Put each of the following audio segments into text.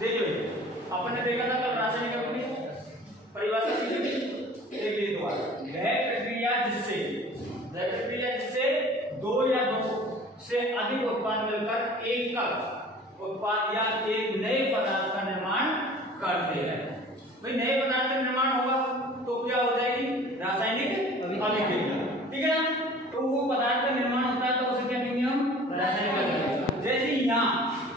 देखिए अपन ने देखा था कल रासायनिक अभिक्रिया परिभाषा सीखी थी। देखिए दोबारा, वह प्रक्रिया जिससे दो या दो से अधिक उत्पाद मिलकर एकक उत्पाद या एक नए पदार्थ का निर्माण करते हैं। भाई नए पदार्थ का निर्माण होगा तो क्या हो जाएगी? रासायनिक अभिक्रिया। ठीक है ना? तो वो पदार्थ का निर्माण होता है तो उसे क्या कहेंगे हम? रासायनिक अभिक्रिया। जैसे यहाँ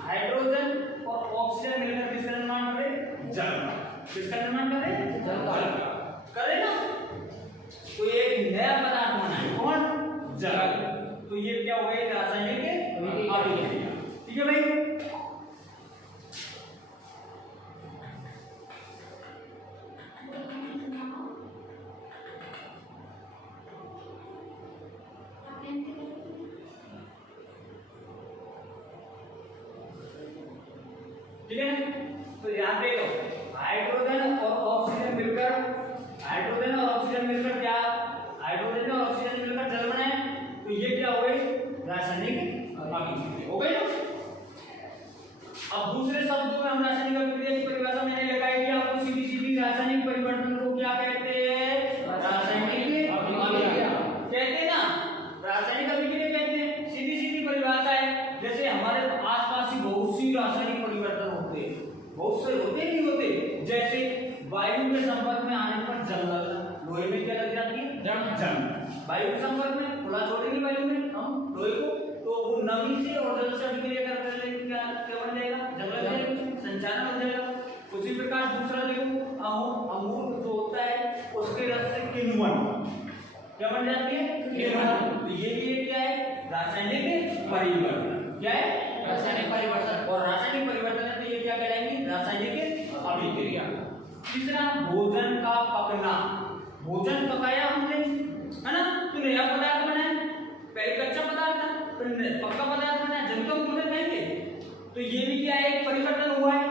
हाइड्रोजन और ऑक्सीजन मिलकर किसका निर्माण करे? जल। किसका निर्माण करे? जल करे ना। तो एक नया पदार्थ बना है, कौन? जल। तो ये क्या हो गया? रासायनिक अभिक्रिया। ठीक है भाई। ठीक है ना? तो यहाँ पे हाइड्रोजन और ऑक्सीजन मिलकर क्या? हाइड्रोजन और ऑक्सीजन मिलकर जल बनाए। तो ये क्या हो गई? रासायनिक अभिक्रिया हो गई ना। अब दूसरे शब्दों में हम रासायनिक अभिक्रिया की परिभाषा मैंने लगाई थी आपको सीधी सीधी। रासायनिक परिवर्तन को क्या कहते हैं? रासायनिक अभिक्रिया कहते हैं ना। रासायनिक अभिक्रिया कहते हैं, सीधी सीधी परिभाषा है। जैसे हमारे आसपास ही बहुत सी रासायनिक परिवर्तन होते हैं, बहुत से होते नहीं होते। जैसे वायु के संपर्क में आने पर जल लगना, लोहे में क्या लग जाती है? जंग। वायु के संपर्क में खुला छोड़ेंगे वायु में हम लोहे को, तो वो नमी से और जल से अभिक्रिया करते हैं, क्या बन जाएगा? जल लग जाएगा, संचालन हो जाएगा। उसी प्रकार दूसरा देखो, अंगूर जो होता है उसके रस से किण्वन क्या बन जाती है? किण्वन। तो ये क्या है? रासायनिक परिवर्तन। क्या है? रासायनिक परिवर्तन। और रासायनिक परिवर्तन है तो ये क्या कहलाएंगे? रासायनिक अभिक्रिया। तीसरा भोजन का पकना। भोजन पकाया हमने, है ना? तो नया पदार्थ बना, पहले कच्चा पदार्थ था, फिर पक्का पदार्थ बना, जब तो भोजन कहेंगे। तो ये भी क्या है? एक परिवर्तन हुआ है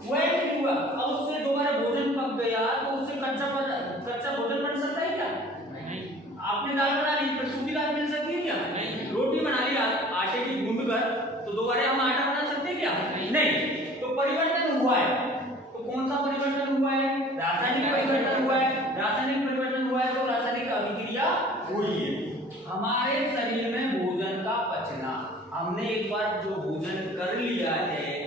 कि नहीं हुआ? अब उससे दोबारा भोजन पक गया तो उससे कच्चा भोजन बन सकता है क्या? नहीं। आपने दाल बना ली, फिर सूखी दाल मिल सकती है क्या? नहीं। रोटी बना ली आटे की गूंथकर, तो दोबारा हम आटा बना सकते हैं क्या? नहीं। तो परिवर्तन हुआ है। तो कौन सा परिवर्तन हुआ है? रासायनिक परिवर्तन हुआ है। रासायनिक परिवर्तन हुआ है तो रासायनिक अभिक्रिया हुई है। हमारे शरीर में भोजन का पचना, हमने एक बार जो भोजन कर लिया है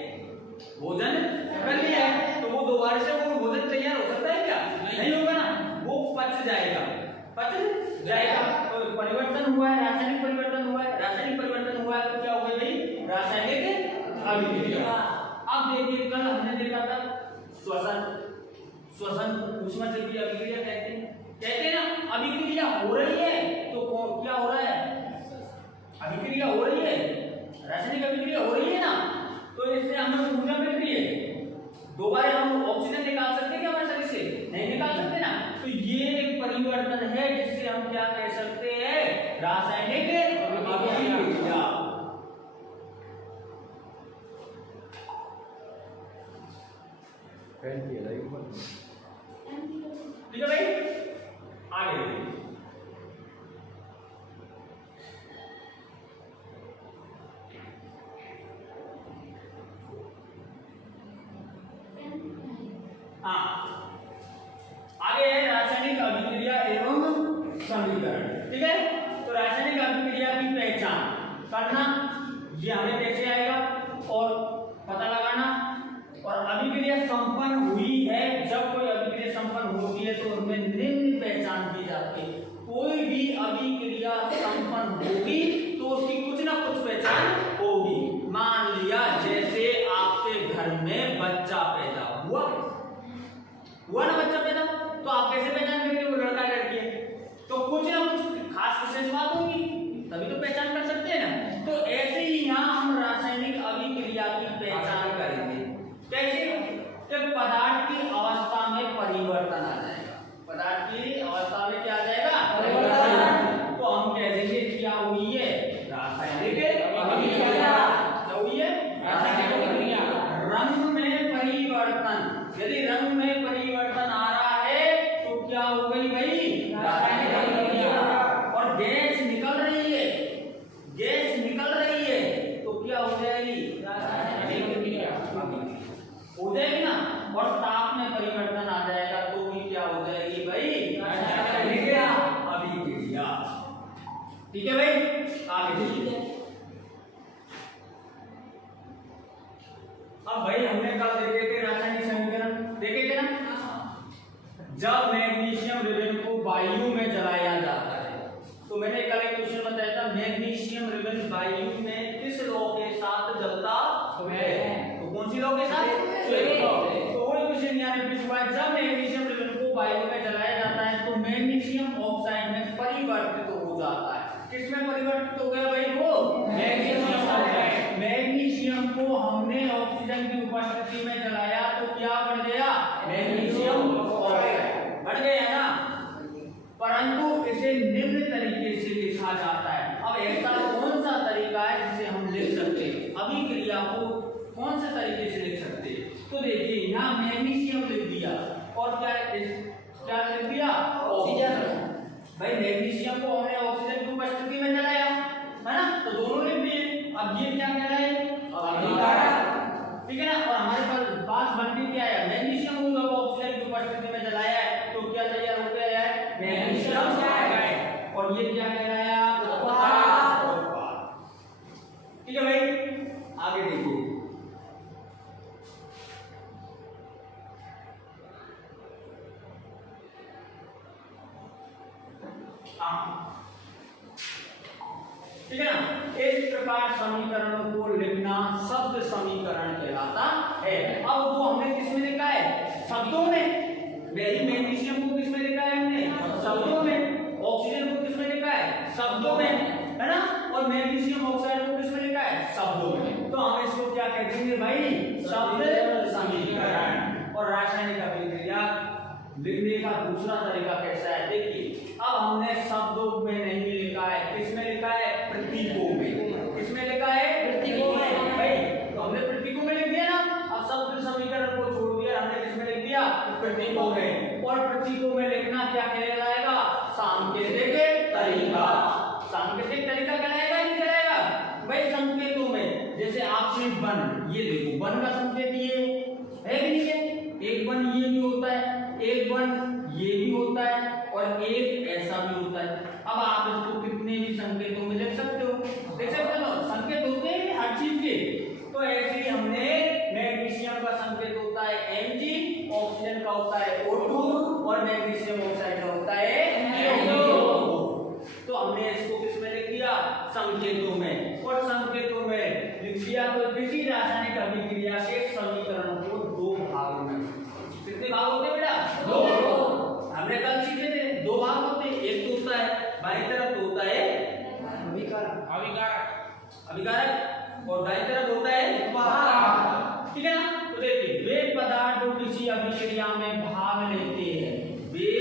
तो वो दोबारा से वो भोजन तैयार हो सकता है क्या? नहीं होगा ना। वो पच जाएगा। तो परिवर्तन हुआ है, रासायनिक परिवर्तन हुआ है। रासायनिक परिवर्तन हुआ है तो क्या हो गया भाई? रासायनिक अभिक्रिया। अब देखिए कल हमने देखा था श्वसन ऊष्मचक्रीय अभिक्रिया कहते हैं ना। अभिक्रिया हो रही है तो क्या हो रहा है? अभिक्रिया हो रही है, रासायनिक अभिक्रिया हो रही है ना। तो इससे हमें ऊर्जा मिल रही है। दोबारा हम ऑक्सीजन निकाल सकते हैं क्या हमारे शरीर से? नहीं निकाल सकते ना। तो ये एक परिवर्तन है जिससे हम क्या कह सकते हैं? रासायनिक अभिक्रिया। ठीक है भाई, आगे आगे है रासायनिक अभिक्रिया एवं समीकरण। ठीक है, तो रासायनिक अभिक्रिया की पहचान करना ये हमें कैसे आएगा और पता लगाना। और अभिक्रिया संपन्न हुई है, जब कोई अभिक्रिया संपन्न होती है तो उनमें निम्न पहचान की जाती है। कोई भी अभिक्रिया संपन्न होगी तो उसकी कुछ ना कुछ पहचान होगी। मान लिया जैसे आपके घर में बच्चा पैदा हुआ ना, बच्चा पैदा, तो आप कैसे पहचान करेंगे वो लड़का है लड़की है? तो कुछ ना कुछ खास विशेष बात होगी, तभी तो पहचान कर सकते हैं ना। तो ऐसे ही यहाँ हम रासायनिक अभिक्रिया की पहचान करेंगे। कैसे? कि पदार्थ की अवस्था में परिवर्तन आ जाएगा। पदार्थ की अवस्था में क्या आ जाएगा? परिवर्तन। तो हम कह देंगे क्या हुई है? रासायनिक अभिक्रिया। क्या हुई है? रासायनिक अभिक्रिया। रंग में परिवर्तन, यदि रंग में परिवर्तन आ रहा है तो क्या हो गई भाई? रासायनिक अभिक्रिया। और गैस निकल रही है तो क्या हो जाएगी? रासायनिक अभिक्रिया हो ठीक है भाई, आगे देखिए। अब भाई हमने कल देखे थे रासायनिक समीकरण, देखे थे ना? जब मैग्नीशियम रिबन को वायु में जलाया जाता है, तो मैंने कल एक क्वेश्चन बताया था, मैग्नीशियम रिबन वायु में किस लॉ के साथ जलता है? तो कौन सी लॉ के साथ? तो वही क्वेश्चन यहाँ रिपीट हुआ है। जब मैग्नीशियम रिबन को वायु में जलाया जाता है तो मैग्नीशियम ऑक्साइड में परिवर्तित हो जाता है। किसमें परिवर्तित हो गया भाई? वो मैग्नीशियम ऑक्साइड। मैग्नीशियम को हमने ऑक्सीजन की उपस्थिति में जलाया तो क्या बन गया? मैग्नीशियम ऑक्साइड बढ़ गया ना। परंतु इसे निम्न तरीके से लिखा जाता है। अब ऐसा कौन सा तरीका है जिसे हम लिख सकते हैं? अभिक्रिया को कौन से तरीके से लिख सकते हैं? तो देखिए यहाँ मैग्नीशियम लिख दिया और क्या लिख दिया? ऑक्सीजन। भाई मैग्नीशियम को हमने ऑक्सीजन की उपस्थिति में जलाया है ना, तो दोनों लिख दिए। अब ये क्या कह रहा है? अभिकारक, ठीक है ना। और हमारे पास बनके क्या है? मैग्नीशियम को जब ऑक्सीजन की उपस्थिति में जलाया है तो क्या तैयार हो गया है? Magnesium oxide. और ये क्या कह रहा है? उत्पाद। ठीक है भाई, आगे देखिए। ठीक है ना। इस प्रकार समीकरणों को लिखना शब्द समीकरण कहलाता है। अब वो हमने किसमें लिखा है? शब्दों में। मैग्नीशियम को किसमें लिखा है हमने? शब्दों में। ऑक्सीजन को किसमें लिखा है? शब्दों में, है ना। और मैग्नीशियम ऑक्साइड को किसमें लिखा है? शब्दों में। तो हम इसको क्या कह देंगे भाई? शब्द समीकरण। और रासायनिक अभिक्रिया लिखने का दूसरा तरीका कैसा है? देखिए, अब हमने शब्दों में नहीं लिखा है, किसमें लिखा है? प्रतीकों में। किसमें लिखा है? प्रतीकों में। भाई तो हमने प्रतीकों में लिख दिया ना। अब शब्द समीकरण को छोड़ दिया, हमने किसमें लिख दिया? प्रतीकों में। और प्रतीकों में लिखना क्या कहलाएगा? सांकेतिक तरीका। सांकेतिक तरीका कहलाएगा नहीं कहलाएगा? भाई संकेतों में, जैसे आपने वन, ये देखो वन का संकेत ये है कि नहीं है? एक वन ये भी होता है, एक वन ये भी होता है, और एक ऐसा भी होता है। अब आप इसको कितने भी संकेतों में लिख सकते हो, देख सकते हो। संकेत होते हैं हर चीज के। तो ऐसे ही हमने मैग्नीशियम का संकेत होता है Mg, ऑक्सीजन का होता है O2 और मैग्नीशियम ऑक्साइड का होता है NO। तो हमने इसको किसमें लिख दिया? संकेतों में। और संकेतों में लिख दिया तो किसी रासायनिक अभिक्रिया के समीकरण को दो भागों में, कितने भाग होते हैं बेटा? दो। हमने कल सीखे थे दो भाग होते हैं। एक तो होता है बाईं तरफ तो होता है अभिकारक, अभिकारक, और दाईं तरफ होता है उत्पादक। ठीक है ना। तो देखिए, वे पदार्थ जो किसी अभिक्रिया में भाग लेते हैं, वे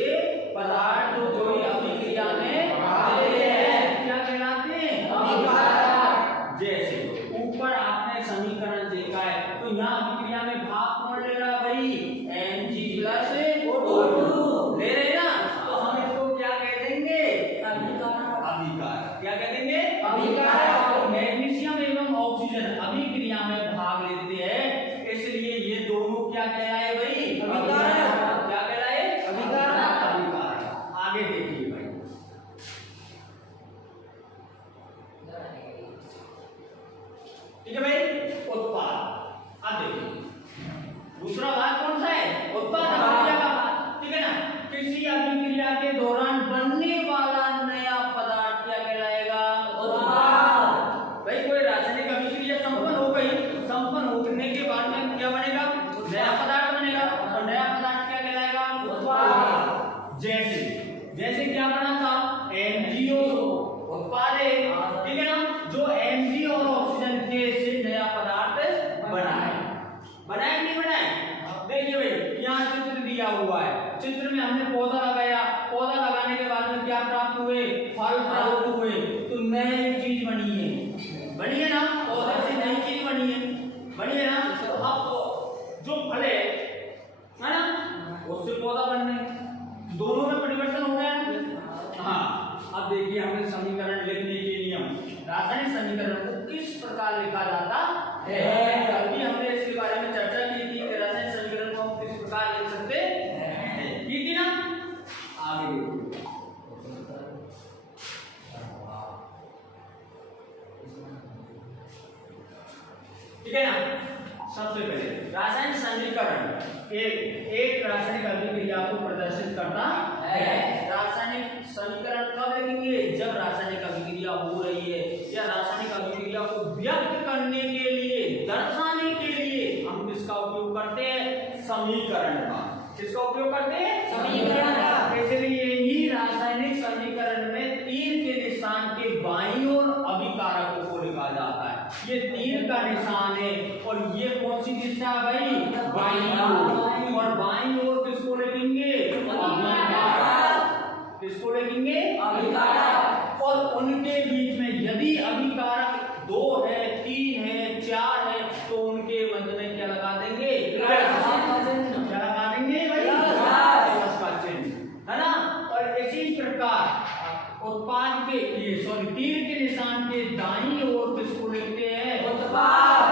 पदार्थ जो कोई अभिक्रिया में भाग लेते हैं क्या कहलाते हैं? अभिकारक। जैसे ऊपर आपने समीकरण देखा है, तो यहाँ अभिक्रिया में भाग कौन ले रहा है भाई? Mg+O2 ले रहे ना। तो हम इसको क्या कह देंगे? अभिकारक। अभिकारक क्या कह देंगे? अभिकारक। मैग्नीशियम एवं ऑक्सीजन अभिक्रिया में भाग लेते हैं, इसलिए ये दोनों क्या कहलाए भाई? अभिकारक। क्या कहलाए? अभिकारक। अभिकारक। आगे देखिए भाई, ठीक है भाई। उत्पाद। अब देखिए दूसरा भाग कौन सा है? उत्पाद अभिक्रिया का। ठीक है ना। किसी अभिक्रिया के दौरान बनने वाला नया पदार्थ क्या कहलाएगा? उत्पाद। भाई कोई रासायनिक अभिक्रिया संपन्न हो गई, संपन्न होने के बाद में क्या बनेगा? नया पदार्थ बनेगा। और नया पदार्थ क्या कहलाएगा? उत्पाद। जैसे क्या बना था? MgO उत्पाद है, ठीक है ना। जो Mg और ऑक्सीजन के से नया पदार्थ बना है, बनाया नहीं बनाया? देखिए भाई यहाँ चित्र दिया हुआ है, चित्र में हमने पौधा लगाया, पौधा लगाने के बाद में क्या प्राप्त हुए? फल प्राप्त हुए। तो नई चीज बनी है ना, पौधे से नई चीज बनी है ना। तो अब जो फल है ना, उससे पौधा बनने, दोनों में परिवर्तन हो गया ना। हाँ, अब देखिए हमने समीकरण लिखने के नियम, रासायनिक समीकरण को किस प्रकार लिखा जाता है। कल भी हमने इसके बारे में चर्चा की थी कि रासायनिक समीकरण को हम किस प्रकार लिख सकते हैं, की थी ना। आगे देखिए, सबसे पहले रासायनिक समीकरण एक रासायनिक अभिक्रिया को प्रदर्शित करता है। रासायनिक समीकरण कब लिखेंगे? जब रासायनिक अभिक्रिया हो रही है या रासायनिक अभिक्रिया को व्यक्त करने के लिए, दर्शाने के लिए हम किसका उपयोग करते हैं? समीकरण का। किसका उपयोग करते हैं? समीकरण का। इसलिए ही रासायनिक समीकरण में तीर के निशान के बाईं ओर अभिकारकों को लिखा जाता है। ये तीर का निशान है और ये कौन सी दिशा है भाई? बाईं ओर। और बाईं ओर किसको लिखेंगे? अभिकारक। किसको लिखेंगे? अभिकारक। और उनके बीच में यदि अभिकारक 2 है, 3 है, 4 है तो उनके मध्य में क्या लगा देंगे? क्या लगा देंगे भाई? प्लस का चिन्ह, है ना। और इसी प्रकार उत्पाद के लिए तीर के निशान के दाईं ओर किसको लिखते हैं? उत्पाद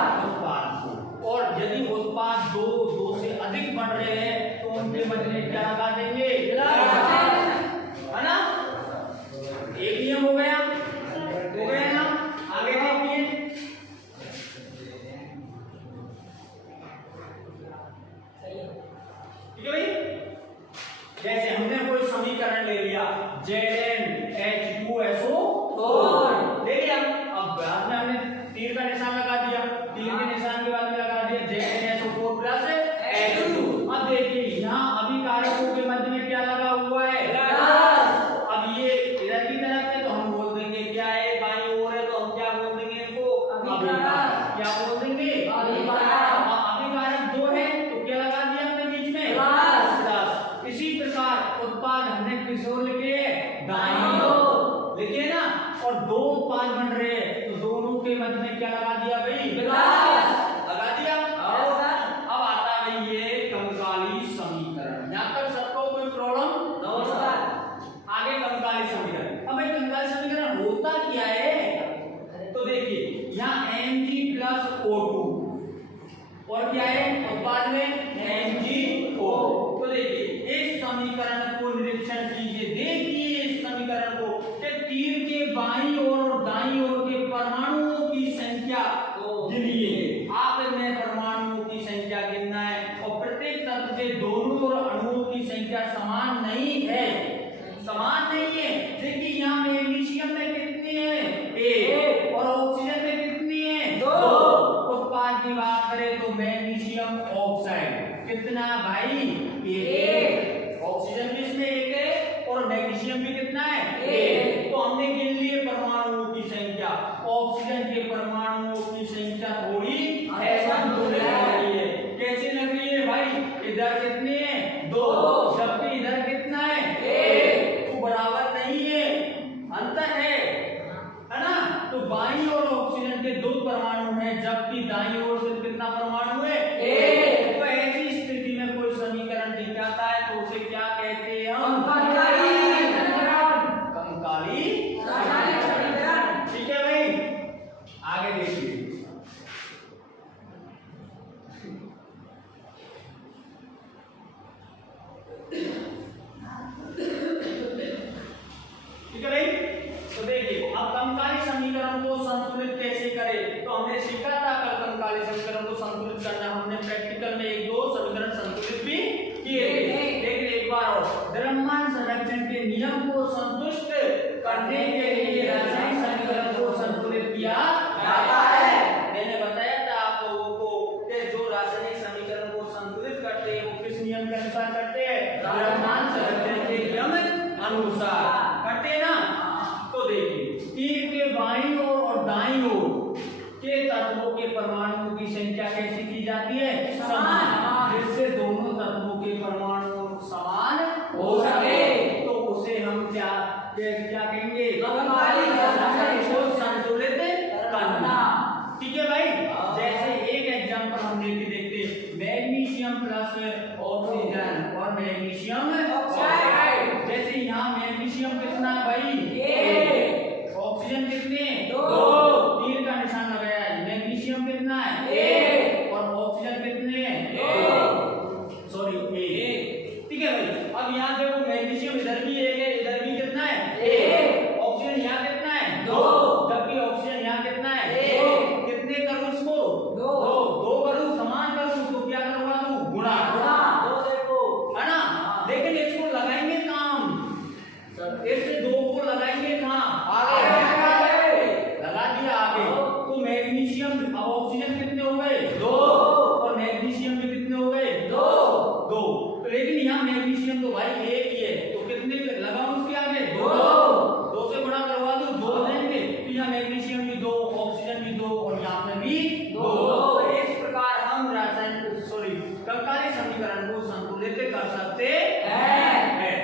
को। और यदि उत्पाद 2 से अधिक बढ़ रहे हैं तो उनके मध्य में क्या लगा देंगे? है ना। एक नियम हो गया ना। आगे देखिए, ठीक है भाई। जैसे हमने कोई समीकरण ले लिया ZnH2SO4 ले लिया। अब बाद में हमने तीर का निशान लगा दिया, तीर के निशान के बाद में लगा दिया ZnSO4 प्लस H2। अब देखिए यहाँ अभिकारकों के मध्य में क्या लगा हुआ है? अब ये इधर की तरफ है तो हम बोल देंगे क्या है? बाईं ओर है तो हम क्या बोल देंगे इनको? अभिकारक। क्या बोल देंगे? अभिकारक। अभिकारक 2 है तो क्या लगा दिया हमने बीच में? प्लस। इसी प्रकार उत्पाद हमने किस ओर लिखे? दाईं ओर लिखे ना। और 2 5 बन रहे हैं तो दोनों के मध्य में क्या लगा दिया भाई? लगा दिया। अब आता है भाई ये कंकाली समीकरण। यहाँ तक सबको कोई प्रॉब्लम? आगे कंकाली समीकरण। अब ये कंकाली समीकरण होता क्या है? तो देखिए यहाँ Mg+O2 और क्या है उत्पाद में? MgO। तो देखिए इस समीकरण को निरीक्षण कीजिए। देखिए इस समीकरण को कि तीर के बाईं ओर और दाईं ओर के परमाणुओं की संख्या गिनिए। आपने परमाणुओं की संख्या गिनना है और प्रत्येक तत्व के दोनों ओर अणुओं की संख्या समान नहीं है। समान नहीं है। देखिए यहाँ मैग्नीशियम में कितनी है? 1 और ऑक्सीजन में कितनी है? 2। उत्पाद की बात करें तो मैग्नीशियम ऑक्साइड कितना भाई? 1। ऑक्सीजन भी इसमें 1 है और मैग्नीशियम भी कितना है? 1। तो हमने गिन लिए परमाणुओं की संख्या। ऑक्सीजन के परमाणुओं की संख्या थोड़ी असंतुलित लग रही है। कैसे लग रही है भाई? इधर कितने हैं? 2 जबकि इधर कितना है? 1। तो बराबर नहीं है, अंतर है ना। तो बाईं ओर ऑक्सीजन के 2 परमाणु हैं जबकि दाईं ओर से कितना परमाणु है? 1। तो ऐसी स्थिति में कोई समीकरण दिख जाता है तो उसे क्या कहते हैं हम? कंकाली समीकरण। ठीक है भाई। आगे देखिए, ठीक है भाई। तो देखिए अब कंकाली समीकरण को संतुलित कैसे करें? तो हमने सीखा था कल कंकाली समीकरण को संतुलित करना। हमने प्रैक्टिकल में 1-2 समीकरण संतुलित भी किए थे। लेकिन एक बार और द्रव्यमान संरक्षण के नियम को संतुष्ट करने के लिए रासायनिक समीकरण को संतुलित किया जाता है। मैंने बताया था आप लोगों को कि जो रासायनिक समीकरण को संतुलित करते हैं वो किस नियम के अनुसार करते हैं? द्रव्यमान संरक्षण के नियम अनुसार करते हैं ना। तो देखिए तीर के बाईं ओर और दाईं ओर के तत्वों के परमाणुओं की संख्या कैसी की जाती है? समान। जिससे दोनों तत्वों के परमाणु समान हो सके तो उसे हम क्या कहेंगे? कंकाली समीकरण को संतुलित करना। ठीक है भाई। जैसे एक एग्जांपल हम लेके देखते, मैग्नीशियम प्लस ऑक्सीजन और मैग्नीशियम ऑक्साइड। जैसे यहाँ मैग्नीशियम कितना भाई? 1। ऑक्सीजन कितने? 2। तीर का निशान लगाया है। मैग्नीशियम कितना है? 1 और ऑक्सीजन कितने हैं? 2। सॉरी 1। ठीक है भाई। अब यहाँ देखो मैग्नीशियम इधर भी 1 है, इधर भी कितना है? 1। ऑक्सीजन यहाँ कितना है? 2 जबकि ऑक्सीजन यहाँ कितना है? 1। कितने करूँ इसको? 2 करूँ, समान 2, तो लेकिन यहाँ मैग्नीशियम तो भाई एक ही है, तो कितने लगाऊं उसके आगे 2, 2 से गुणा करवा दूं 2 देंगे, तो यहाँ मैग्नीशियम भी 2, ऑक्सीजन भी 2 और यहाँ पे भी 2। तो इस प्रकार हम रासायनिक कंकाली समीकरण को संतुलित कर सकते हैं।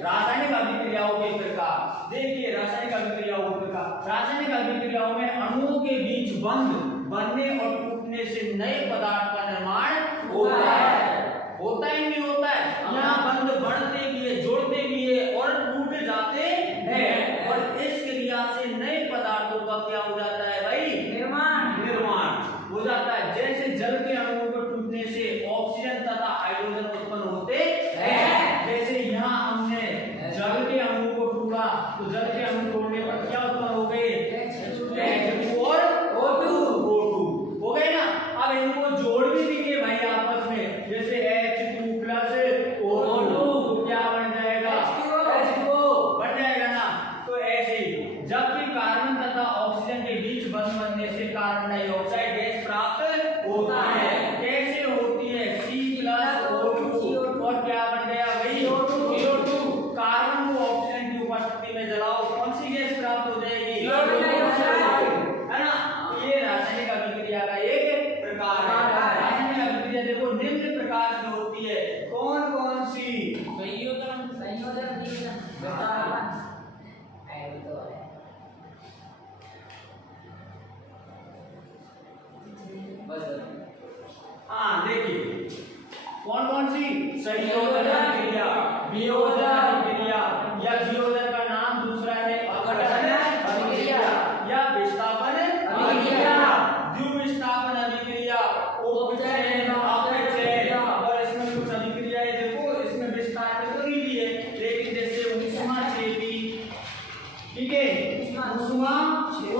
रासायनिक अभिक्रियाओं के प्रकार देखिए, रासायनिक अभिक्रियाओं के प्रकार, रासायनिक अभिक्रियाओं में अणुओं के बीच बंध बनने और टूटने से नए पदार्थ का निर्माण होता है। होता ही नहीं होता है, यहाँ बंध बढ़ते भी है, जोड़ते भी है और टूट जाते हैं, और इस क्रिया से नए पदार्थों का क्या हो जाता है भाई, निर्माण हो जाता है। जैसे जल के अणुओं को टूटने से ऑक्सीजन तथा हाइड्रोजन उत्पन्न होते हैं, जैसे यहाँ हमने जल के अणु को टूटा, तो जल के अणु तोड़ने पर क्या उत्पन्न हो गए, H2 और O2 हो गए ना। अब इनको जोड़ भी देंगे भाई आपस में, जैसे H2 प्लस O2 तो क्या बन जाएगा, H2O बन जाएगा ना। तो ऐसे ही जबकि कार्बन तथा ऑक्सीजन के बीच बंध बनने से कार्बन डाइऑक्साइड गैस प्राप्त होता है। कैसे होती है, C प्लस O2 और क्या बन गया भाई, CO2। कार्बन को ऑक्सीजन की उपस्थिति में जलाओ, कौन सी गैस प्राप्त हो जाएगी, है ना। ये रासायनिक अभिक्रिया का एक प्रकार है। रासायनिक अभिक्रिया देखो निम्न प्रकार से होती है, कौन कौन सी, हाँ देखिए कौन कौन सी, संयोजन अभिक्रिया, वियोजन अभिक्रिया, या वियोजन का नाम दूसरा है अपघटन अभिक्रिया, या विस्थापन अभिक्रिया, द्विविस्थापन अभिक्रिया, उपचयन, अपचयन। और इसमें कुछ अभिक्रियाएं देखो, इसमें विस्तार तो नहीं ली है, लेकिन जैसे ऊष्माक्षेपी, ठीक है, ऊष्माक्षेपी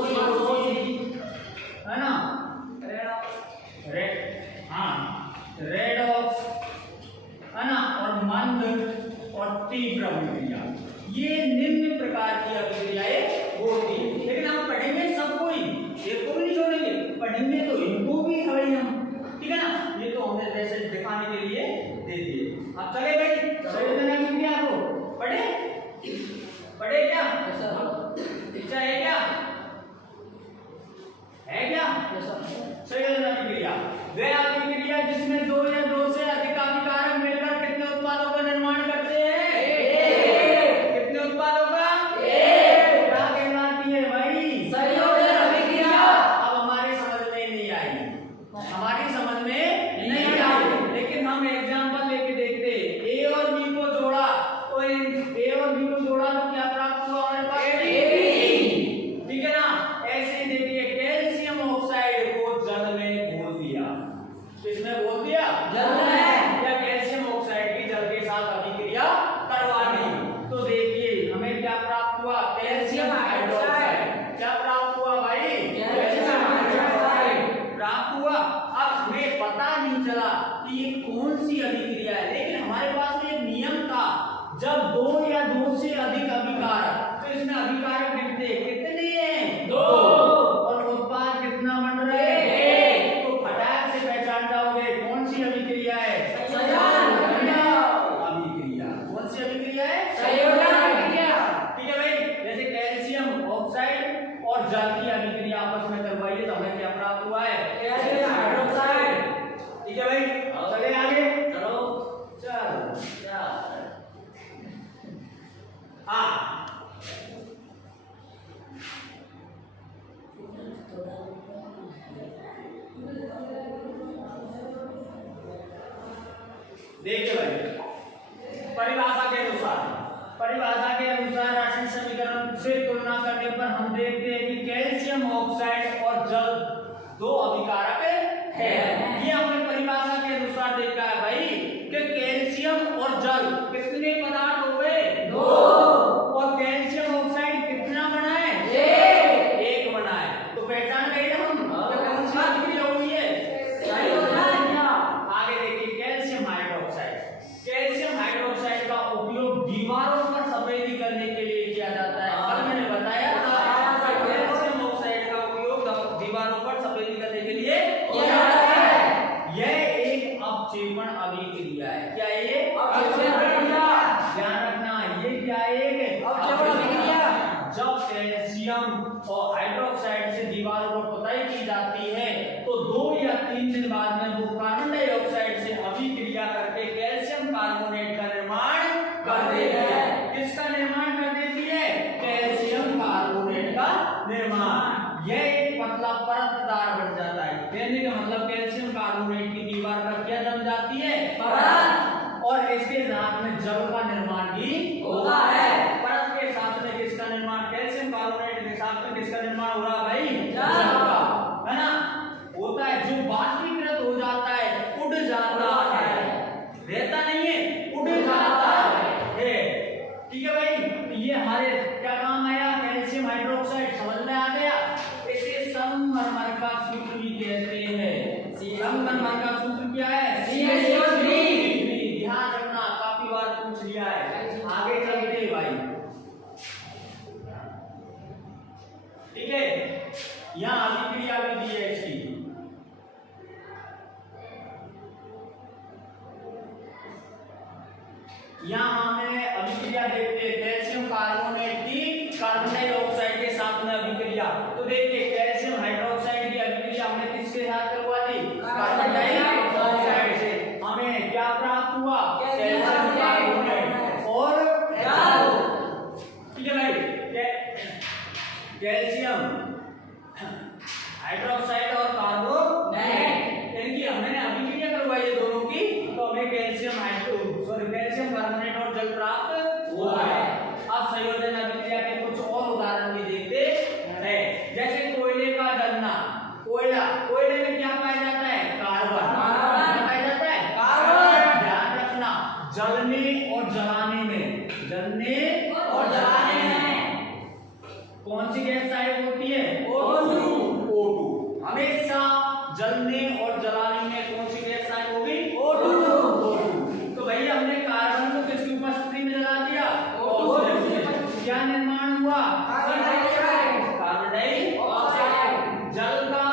है ना, रेडॉक्स है ना, और मंद और तीव्र अभिक्रिया, ये निम्न प्रकार की अभिक्रियाएं होती है। लेकिन हम पढ़ेंगे सबको ही, एक को भी नहीं छोड़ेंगे, पढ़ेंगे तो इनको भी भाई हम, ठीक है ना। ये तो हमने जैसे दिखाने के लिए दे दिए। अब चले भाई संयोजन अभिक्रिया को पढ़े क्या, इच्छा है क्या, संयोजन अभिक्रिया वह अभिक्रिया जिसमें 2 या 2 से अधिक अभिकारक मिलकर कितने उत्पादों का निर्माण करते हैं, कितने उत्पादों का, क्या कहलाती है भाई, संयोजन अभिक्रिया। अब हमारी समझ में नहीं आई, लेकिन हम एग्जांपल लेके देखते हैं। ए और बी को जोड़ा, तो ए और बी को जोड़ा तो क्या प्राप्त हुआ हमारे पास, ठीक है ना। ऐसे ही देखिए कैल्शियम ऑक्साइड को जल में घोल दिया, किसमें घोल दिया, जल में, या कैल्शियम ऑक्साइड की जल के साथ अभिक्रिया करवा दी, तो देखिए हमें क्या प्राप्त हुआ, कैल्शियम हाइड्रोक्साइड। क्या प्राप्त हुआ भाई, कैल्शियम हाइड्रोक्साइड प्राप्त हुआ। अब हमें पता नहीं चला कि ये कौन सी अभिक्रिया है, लेकिन हमारे पास में एक नियम था, जब 2 या 2 से अधिक अभिकारक, तो इसमें अभिकारक कितने हैं, 2, और उत्पाद कितना बन रहा है, तो फटाक से पहचान जाओगे कौन सी अभिक्रिया है, संयोजन अभिक्रिया। कौन सी अभिक्रिया है, संयोजन अभिक्रिया, ठीक है भाई। जैसे कैल्शियम ऑक्साइड और जल की अभिक्रिया आपस में करवाइए तो हमें क्या प्राप्त हुआ है, कैल्शियम हाइड्रोक्साइड, ठीक है भाई। चले आगे, चलो हाँ देखिए भाई, परिभाषा के अनुसार रासायनिक समीकरण से तुलना करने पर हम देखते हैं कि कैल्शियम ऑक्साइड और जल 2 अभिकारक है। ये हमने परिभाषा के अनुसार देखा है भाई कि कैल्शियम और जल कितने पदार्थ हो गए, 2, और कैल्शियम ऑक्साइड कितना बना है, 1 बना है। तो पहचान गए ना हम कौन सी अभिक्रिया हुई है, आगे देखिए कैल्शियम हाइड्रोक्साइड का उपयोग दीवारों पर सफेदी करने के लिए किया जाता है। कल मैंने बताया था कैल्शियम ऑक्साइड का उपयोग दीवारों पर सफेदी करने के लिए किया जाता है। अपक्षेपण अभिक्रिया है। क्या है ये? अपक्षेपण अभिक्रिया। ध्यान रखना, ये क्या है? अपक्षेपण अभिक्रिया। जब कैल्शियम और हाइड्रोक्साइड से दीवार को पुताई की जाती है तो 2 या 3 दिन बाद में वो कार्बन डाइऑक्साइड से अभिक्रिया करके कैल्शियम कार्बोनेट का निर्माण कर देती है। किसका निर्माण कर देती है? कैल्शियम कार्बोनेट का निर्माण। यह एक पतला परतदार बन जाता है। कहने का मतलब कैल्शियम कार्बोनेट की दीवार पर क्या जम जाती है? परत। और इसके साथ में जल का निर्माण भी होता है। परत के साथ में किसका निर्माण? कैल्शियम कार्बोनेट के साथ में किसका निर्माण हो रहा भाई? जल का, है ना? होता है। जो बाष्पीकृत हो जाता है, उड़ जाता है, रहता नहीं है, उड़ जाता है। ठीक है भाई? तो ये हमारे क्या काम आया? कैल्शियम हाइड्रोक्साइड समझ में आ गया? इसे संगमरमर का सूत्र भी कहते हैं। संगमरमर का सूत्र क्या है? CaCO3। ध्यान रखना, काफी बार पूछ लिया है। आगे चलते भाई, ठीक है? यहाँ अभिक्रिया भी दी है इसकी। यहाँ हमें अभिक्रिया देखते हैं कैल्शियम कार्बोनेट की कार्बन डाइऑक्साइड के साथ में अभिक्रिया। तो देखिए कैल्शियम हाइड्रोक्साइड की अभिक्रिया हमने किसके साथ करवा दी? कार्बन डाइऑक्साइड से। हमें क्या प्राप्त हुआ? कैल्शियम कार्बोनेट और जल। ठीक है भाई? कैल्शियम हाइड्रोक्साइड और कार्बोनेट इनकी हमने अभिक्रिया करवाई है दोनों की, तो हमें कैल्शियम कार्बोनेट और जल प्राप्त हुआ है। अब संयोजन अभिक्रिया के कुछ और उदाहरण भी देखते हैं। जैसे कोयले का जलना। कोयले में क्या पाया जाता है? कार्बन। क्या पाया जाता है? कार्बन। ध्यान रखना, जलने और जलाने में कौन सी गैस सहायक होती है? O2। हमेशा जलने और जलाने में कौन सी गैस सहायक होगी? O2। तो भैया हमने कार्बन को किसकी उपस्थिति में जला दिया? O2। क्या निर्माण हुआ? Carbon dioxide. जल का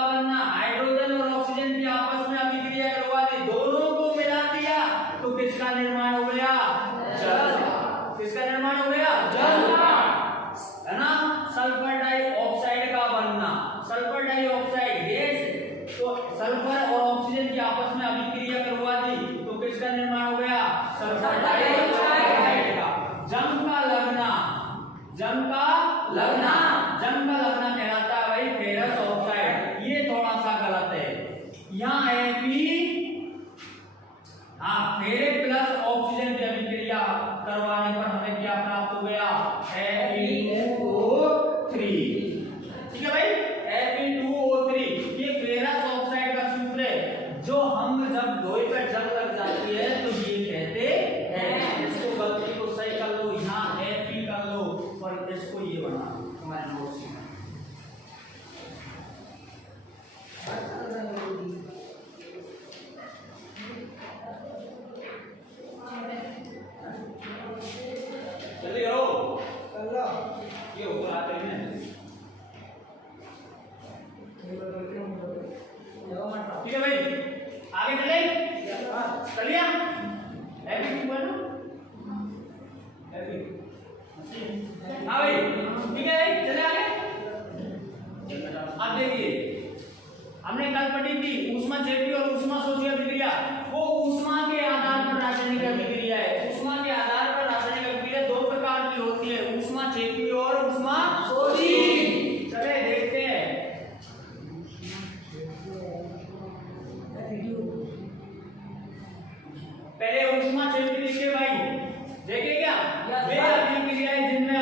बनना, हाइड्रोजन और ऑक्सीजन की आपस में अभिक्रिया करवा दी, दोनों को मिला दिया, तो किसका निर्माण हो गया? जल। किसका निर्माण हो गया? जल का, है ना? सल्फर डाइऑक्साइड का बनना, सल्फर डाइऑक्साइड गैस, तो सल्फर और ऑक्सीजन की आपस में अभिक्रिया करवा दी, तो किसका निर्माण हो गया? सल्फर डाइऑक्साइड का। जंग का लगना कहलाता है भाई फेरस ऑक्साइड। ये थोड़ा सा गलत है। यहाँ फेरिक प्लस ऑक्सीजन की अभिक्रिया करवाने पर हमें क्या प्राप्त हो गया? Fe2O3। ठीक है भाई? Fe2O3 ये फेरस ऑक्साइड का सूत्र है, जो हम जब लोहे पर जंग लग जाती है तो ये कहते हैं। इसको गलती को सही कर लो, यहाँ Fe कर लो और इसको ये बना हमारे नोट्स में। जल्दी करो, ये ऊपर आते हैं। ठीक है भाई, आगे चले? चलिए हाँ भाई, ठीक है भाई, चले आगे। अब देखिए, हमने कल पढ़ी थी ऊष्माक्षेपी और ऊष्माशोषी अभिक्रिया। वो ऊष्मा के आधार पर रासायनिक अभिक्रिया है। ऊष्मा के आधार पर रासायनिक अभिक्रिया 2 प्रकार की होती है, ऊष्माक्षेपी और ऊष्माशोषी। चले देखते हैं। पहले ऊष्माक्षेपी देखिए भाई, देखिए क्या? वे अभिक्रियाएं जिनमें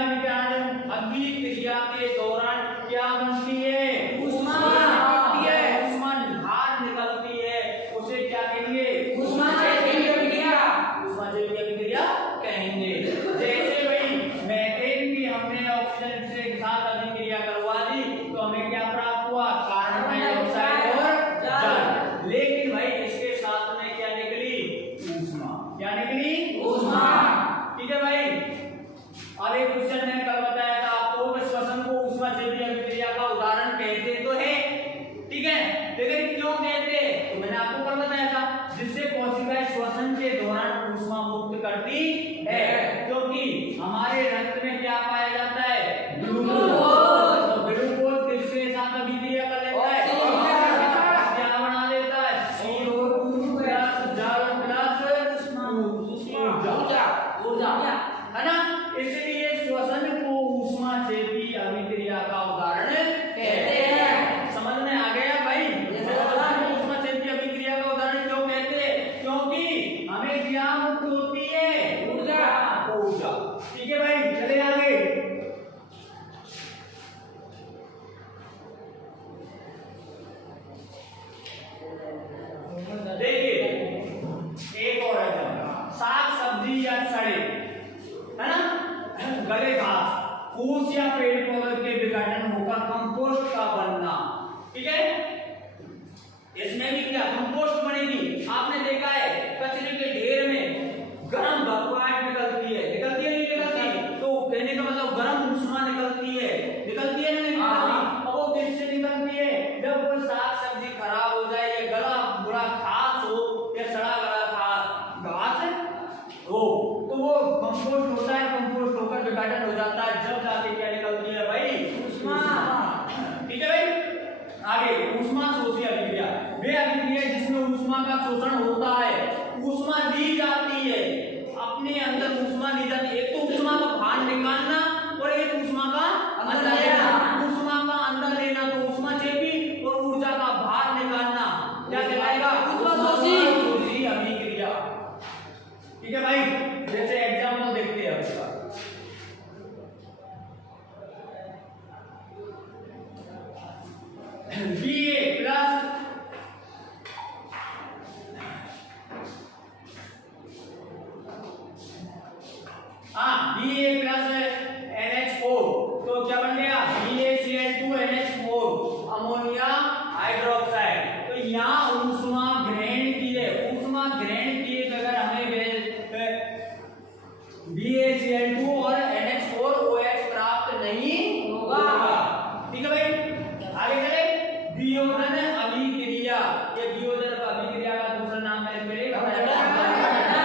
अभिक्रिया के दौरान क्या बनती है? ऊष्मा निकलती है। ऊपर बताया था, जिससे कोशिकाएं श्वसन के दौरान ऊष्मा मुक्त करती है, क्योंकि हमारे रक्त में क्या पाया जाता है? ग्लूकोज। तो ग्लूकोज किसके साथ अभिक्रिया कर लेता है? क्या बना देता है? CO2 प्लस जल प्लस ऊर्जा, है ना? इसलिए श्वसन को ऊष्मा चेपी अभिक्रिया का उदाहरण कहते हैं। समझ में आ गया भाई? श्वसन को ऊष्मा चेपी अभिक्रिया का उदाहरण क्यों कहते हैं? क्योंकि हमें क्या मुक्त होती है? ऊर्जा। ठीक है भाई, चले आगे। देखिए एक और है, साग सब्जी या सड़े, है ना, गले घास, फूस या पेड़ पौधे के विघटन होकर कंपोस्ट का बनना। ठीक है, इसमें भी क्या कंपोस्ट बनेगी? आपने देखा है कचरे के ढेर में गर्म भड़काहट निकलती है, निकलती है नहीं निकलती? तो कहने का मतलब गर्म ऊष्मा निकलती है ना नहीं निकलती? और वो किससे निकलती है? जब कोई साग सब्जी खराब हो जाए या गला बुरा घास हो या सड़ा गला घास हो, तो वो कंपोस्ट होता है, कंपोस्ट होकर विघटन हो जाता है, जब जाके क्या निकलती है भाई? ऊष्मा। ठीक है भाई, आगे ऊष्मा शोषी अभिक्रिया, वे अभिक्रिया जिसमें ऊष्मा का शोषण होता है, ऊष्मा ली जाती है, अपने अंदर ऊष्मा ली जाती है। एक तो ऊष्मा का बाहर निकालना और एक ऊष्मा का अंदर लेना। ऊष्मा का अंदर लेना तो ऊष्मा चेपी, और ऊर्जा का बाहर निकालना क्या कहलाएगा? ऊष्मा शोषी अभिक्रिया। ठीक है भाई, जैसे एग्जाम्पल देखते हैं इसका। Ba plus Ba plus NH4, तो क्या बन गया? BaCl2NH4 ammonia hydroxide. तो यहाँ ऊष्मा ग्रहण की है, ऊष्मा ग्रहण किए बगैर हमें BaCl2 और NH4OH प्राप्त नहीं होगा। ठीक है भाई, आगे चले। वियोजन अभिक्रिया, ये वियोजन अभिक्रिया का दूसरा नाम है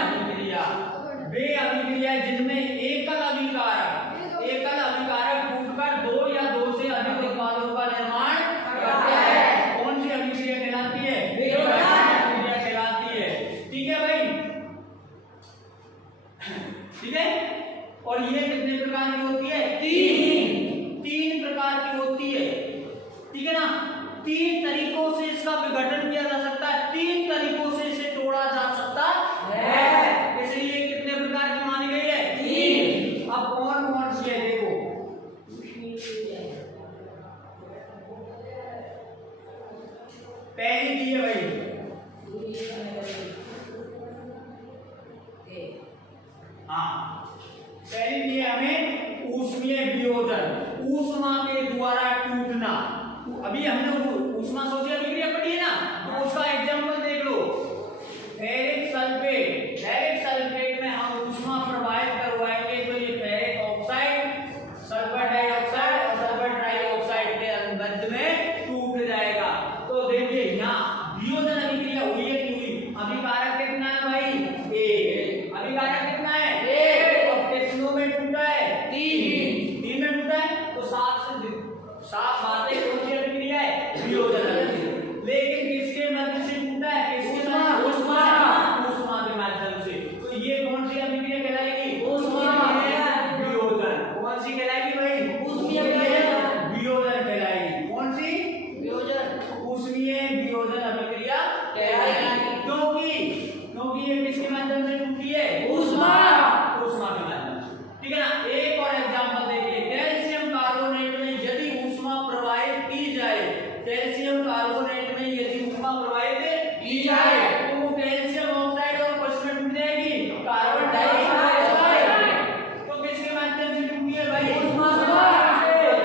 अभिक्रिया। वे अभिक्रिया जिनमें एकल अभिकारक टूटकर दो या दो से अधिक उत्पादों का निर्माण करते हैं। कौन सी अभिक्रिया कहलाती है? अभिक्रिया कहलाती है। ठीक है भाई, ठीक है। और ये कितने प्रकार की होती है? तीन प्रकार की होती है। ठीक है ना, 3 तरीकों से इसका विघटन किया जा सकता है, 3 तरीकों से इसे तोड़ा जा सकता है, इसलिए कितने प्रकार की मानी गई है? 3। अब कौन कौन सी है देखो, पहली दी है भाई, हाँ पहली दी है हमें ऊष्मीय वियोजन, ऊष्मा के द्वारा टूटना। अभी हमने ऊष्मा शोषी अभिक्रिया पढ़ी है ना, तो उसका एग्जांपल देख लो। फेरिक सल्फेट में हम ऊष्मा प्रवाहित करवाएंगे तो ये फेरिक ऑक्साइड सल्फर डाइऑक्साइड और सल्फर ट्राइऑक्साइड के अंदर में टूट जाएगा। तो देखिए यहाँ वियोजन अभिक्रिया हुई है कि हुई? अभिकारक कितना है भाई? 1। अभिकारक कितना है? 1। और कितनों में टूटा है? 3 में टूटा है। तो साफ बात है, कौन सी अभिक्रिया है? वियोजन अभिक्रिया। लेकिन किसके माध्यम से टूटा है? ऊष्मा के माध्यम से। तो ये कौन सी अभिक्रिया कहलाएगी? वियोजन। कौन सी कहलाएगी भाई? वियोजन कहलाएगी। कौन सी? ऊष्मीय वियोजन अभिक्रिया कहलाएगी। क्योंकि ये किसके माध्यम से टूटी है? ऊष्मा के माध्यम से। ठीक है ना। एक और एग्जांपल देखिए, कैल्शियम कार्बोनेट में यदि ऊष्मा प्रवाहित की जाए, कैल्शियम कार्बोनेट में यदि ऊष्मा प्रवाहित की जाए तो वो कैल्शियम ऑक्साइड और पश्चिम टूट जाएगी कार्बन डाइऑक्साइड। तो किसके माध्यम से टूटी है भाई? ऊष्मा के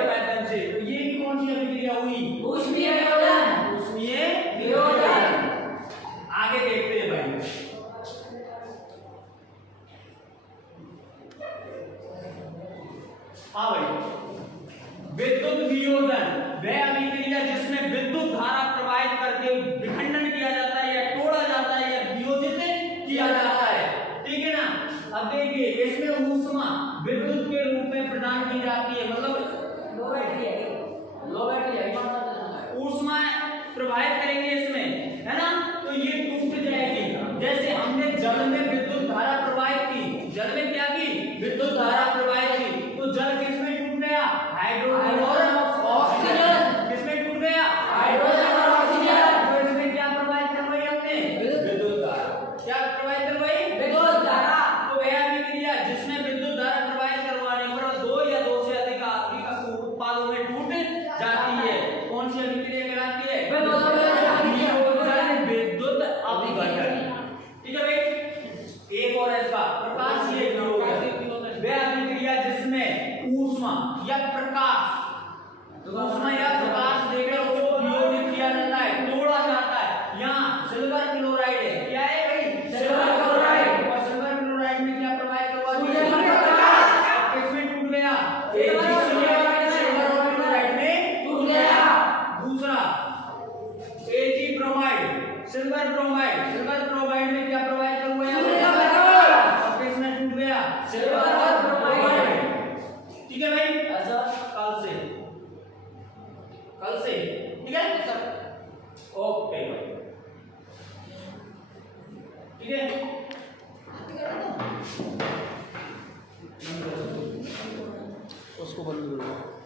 माध्यम से। तो ये कौन सी अभिक्रिया हुई? ऊष्मीय वियोजन। आगे देखते हैं भाई, बढ़ी जाती है, मतलब लो बैटरी है ऊष्मा प्रवाहित करेंगे इसमें, है ना, तो ये टूट जाएगी। जैसे हमने जल में विद्युत धारा प्रवाहित की, जल में क्या की, विद्युत धारा प्रवाहित की, तो जल किसमें टूट गया, हाइड्रोजन और ऑक्सीजन। किसमें टूट गया, हाइड्रोजन और ऑक्सीजन। तो इसमें क्या प्रवाहित करवाई हमने, विद्युत धारा। क्या प्रवाहित करवाई, विद्युत धारा। तो वह अभिक्रिया जिसमें विद्युत धारा प्रवाहित करवाने पर दो या दो से अधिक उत्पादों में टूट जाती है, कौन सी अभिक्रिया कहलाती है, विद्युत अपघटन। ठीक है भाई, एक और इसका प्रकाशीय वियोजन, वह अभिक्रिया जिसमें ऊष्मा या प्रकाश देकर उसको वियोजित किया जाता है, तोड़ा जाता है। यहाँ सिल्वर क्लोराइड है, क्या है भाई, सिल्वर क्लोराइड, और सिल्वर क्लोराइड में क्या प्रवाहित करवा दिया, किसमें टूट गया, सिल्वर क्लोराइड में टूट गया। दूसरा Ag ब्रोमाइड, सिल्वर ब्रोमाइड में क्या प्रवाहित कर हुआ है, और किसमें टूट गया, सिल्वर ब्रोमाइड। ठीक है भाई, ऐसा कल से ठीक है सर, ओके भाई, ठीक है। उसको बंद करो।